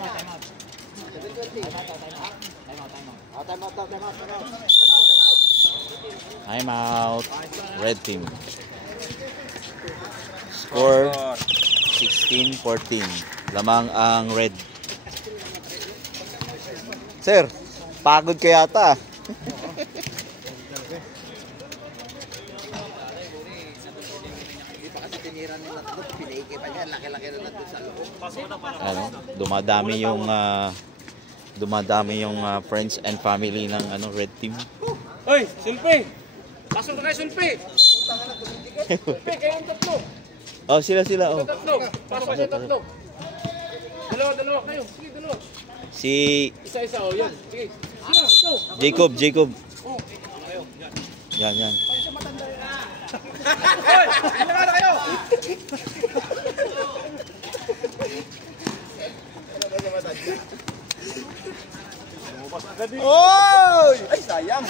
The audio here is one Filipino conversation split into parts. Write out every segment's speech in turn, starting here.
Time out. Red team. Score 16-14. Lamang ang red. Sir, pagod ka yata. Ano, dumadami yung friends and family ng red team. Hoy, Sulpi! Pasok na kayo, Sulpi! Sulpi, kayong tatlo! Oh, sila. Oh. Pasok kayo tatlo! Dalawa kayo. Sige, dalawa. Isa, oh, yan. Sige. Ito. Jacob. Oh. Yan. Hoy! Hindi na kayo! Oy! Ay, sayang.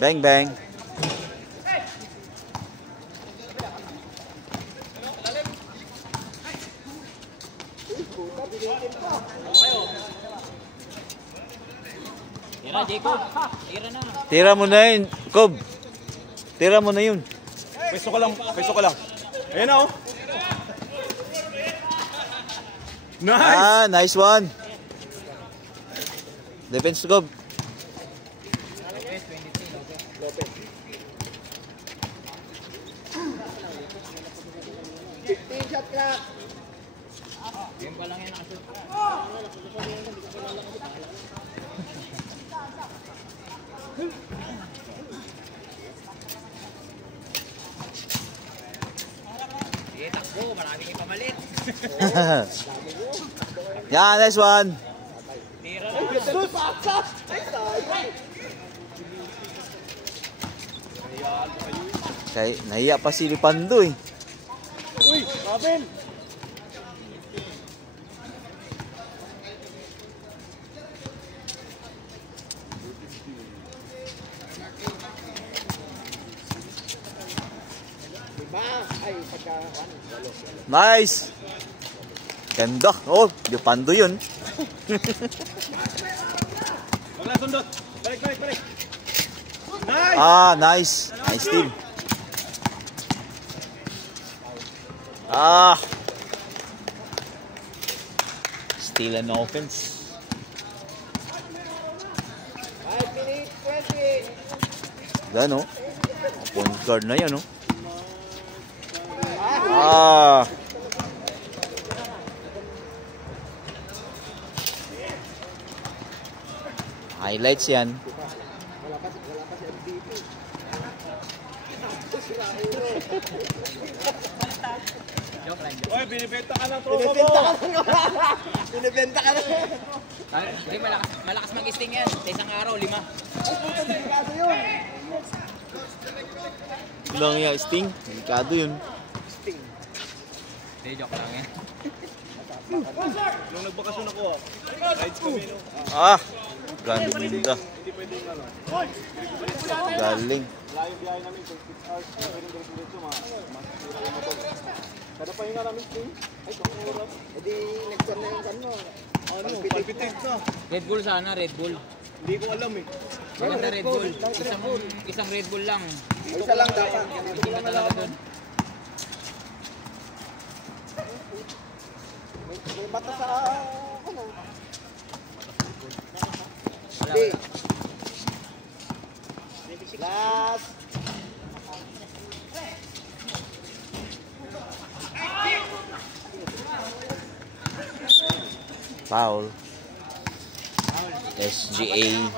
Bang. Tira, Jacob. Tira mo na yun, Cob. Tira mo na yun. Peso ka lang. Ayan na, oh. Nice! Nice one. Defense, Cob. Shot clock. Game pa lang yan nakashoot. Takbo, maraming ipamalit. Yeah, nice one. Tira na. Kaya nahiya pa si Lipando eh. Uy, Robin! Nice. Ganda. Oh, Lipando yun. Sundot. Balik. Nice! Nice. Nice team. Steal an offense. 5 minutes, 20. Gano? Point guard na yan, oh. Highlights yan. Oy, binibenta ka ng tropa mo. Binibenta ka na. Hindi, malakas mag-sting yan. Sa isang araw, 5. Lang yung Sting. Delikado yun. Hindi, joke lang yan. Nung nagbakasyon ako, rides kami, no? Ganda. Galing. Layo biyahe namin, 6 hours. Pwede diretso, masira yung motor. Kada pa yung namin, Sting. Ay, kung edi, nagsan na yung kano. Palpitate na. Red Bull sana, Red Bull. Hindi ko alam eh. Maganda Red Bull. Isang Red Bull lang. Isa lang dapat. Hindi ka talaga doon. May bata sa, ano? Wala. Hindi. Last. Foul. SGA.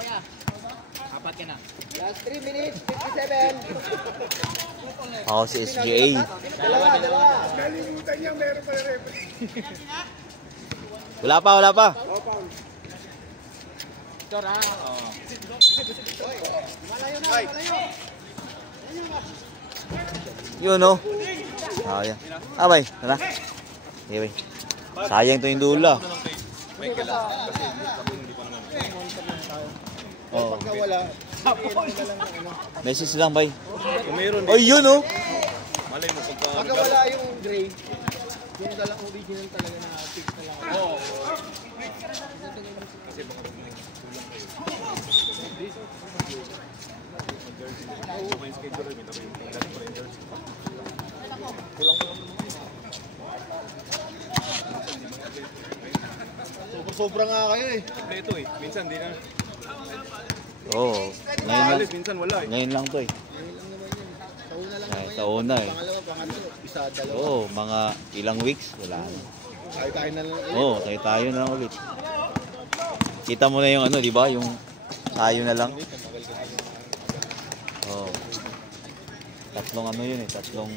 Apat ka na. Last 3 minutes, 57. Ako si SGA. Dalawa. Kalimutan niya, meron pa rin. Wala pa. Tor, ha? Malayo na. Yun, no? Sayang. Bay. Tara. Sige, bay. Sayang ito yung dula. Michael lang. Kasi hindi pa naman. Oh. Pagka wala, Message lang, bay. kung meron Oh, yun oh. malay mo pagka... Pagka wala yung gray, yung dalang original talaga na fix na lang. Oo. Kasi baka kulang kayo. May schedule rin. May galing pa rin jersey. Sobra nga kayo eh. Ito eh. Minsan di na. Oo. Ngayon lang. Minsan wala eh. Ngayon lang to eh. Sa una lang Ay, sa una eh. Pangalawa, pangatlo, isa, dalawa. Oo, mga ilang weeks. Wala na. Tayo na lang. Oo, tayo na ulit. Kita mo na yung ano, di ba? Yung tayo na lang. Oo. Tatlong ano yun eh. Tatlong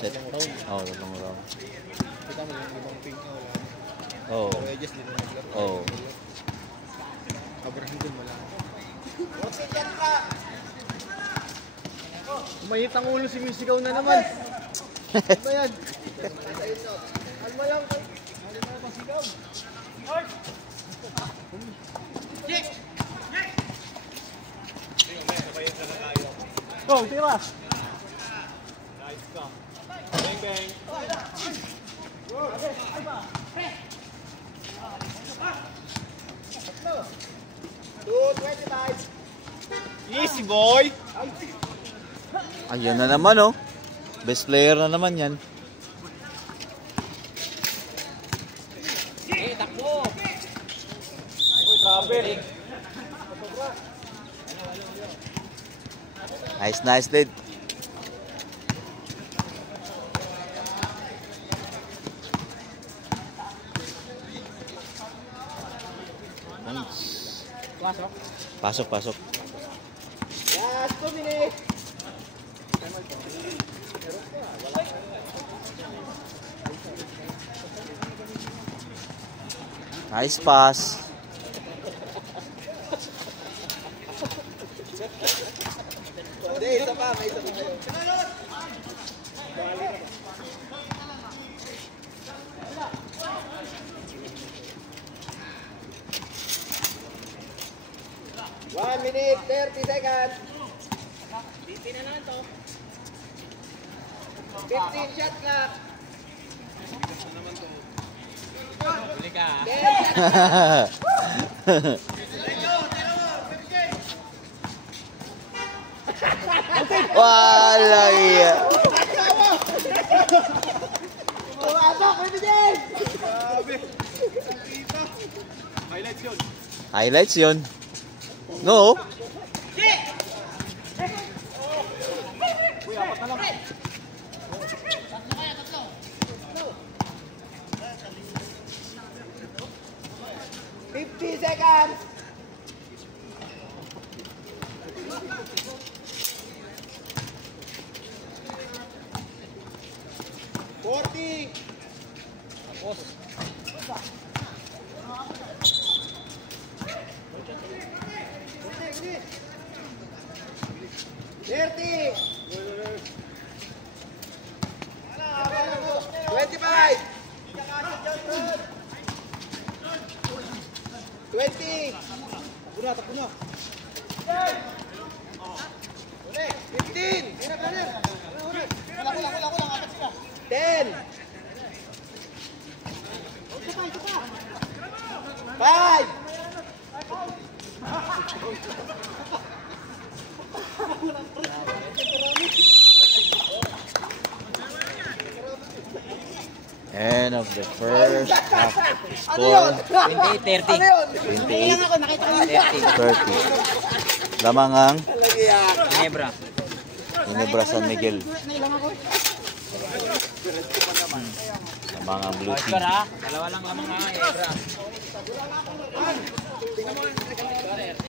set. Oo, tatlong round. Kita mo yung ibang pink na wala. Oo. Pero just din naglaro. Oo. Abraham din wala. Umayit ang ulo si Misigaw na naman. Ano ba yan? Alma lang. Go, tira! Nice ka. Bang bang. Easy boy! Ayan na naman oh. Best player na naman yan. Eh, takbo. Nice lead. Nice. Pasok. Last 2 minutes! Nice pass. Hindi, isa pa, may isa pa kayo. One minute, 30 seconds. 15 shot clock. Huli ka. 10 shot. Wala iya. Pumasok, pwede din! Grabe. Highlights yun. Highlights yun. No. Uy, apat na lang. 50 seconds. Forty. Thirty. 25. 20. Takbo na. 15. 10. 5. End of the first half. Ano Score 28-30. 28-30. Lamang ang Ginebra. Ginebra San Miguel. Lamang ang blue team. Oscar ha. Dalawa lang lamang ha. Ginebra.